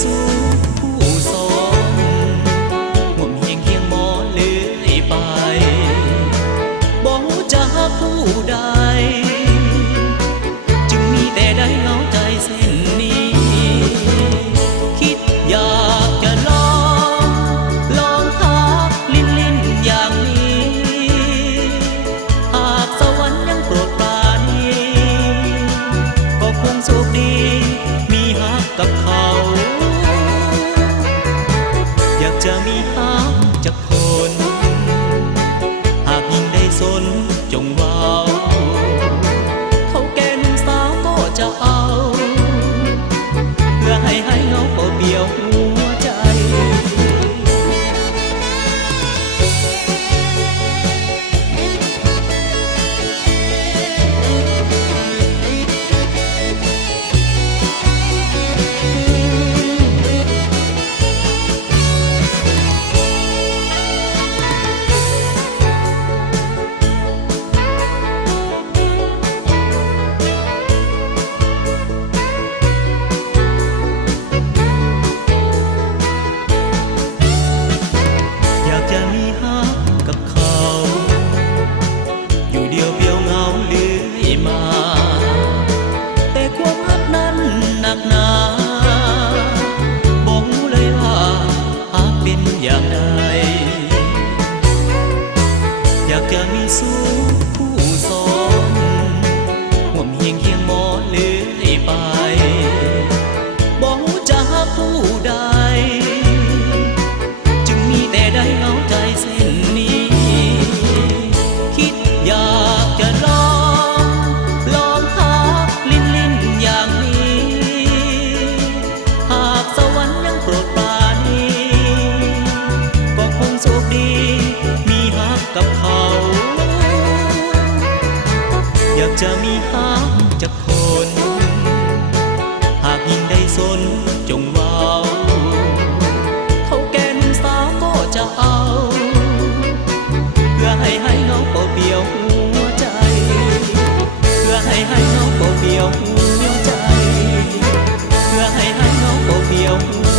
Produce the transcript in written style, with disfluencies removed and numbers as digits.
สู่ผู้สองห่วมเฮียงเคียงหมอเลื่อยไปบ่รู้จักผู้ใดจึงมีแต่ได้เหงาใจเส้นนี้คิดอยากจะลองทักลิ้นอย่างนี้หากสวรรค์ยังโปรดปรานก็คงโชคดีมีฮักกับเขาอยากจะมีฮักจากคนหากยิ่งได้สนจงเว้าเขาแก่หนุ่มสาวก็จะเอาเพื่อให้เหงาเป่าเปี่ยวหัวใจอยากจะมีสู่ผู้สองห่วมเฮียงเคียงหมอเลื่อยไปบ่รู้จักผู้ใดจึงมีแต่ได้เหงาใจเส้นนี้คิดอยากจะลองทักลิ้นอย่างนี้หากสวรรค์ยังโปรดปรานก็คงโชคดีมีฮักกับเขาอยากจะมีฮักจากคนหากยิ่งได้สนจงเว้าเขาแก่นสาวก็จะเอาเพื่อให้เหงาเป่าเปี่ยวหัวใจเพื่อให้เหงาเป่าเปี่ยวหัวใจเพื่อให้เหงาเป่าเปี่ยวหัว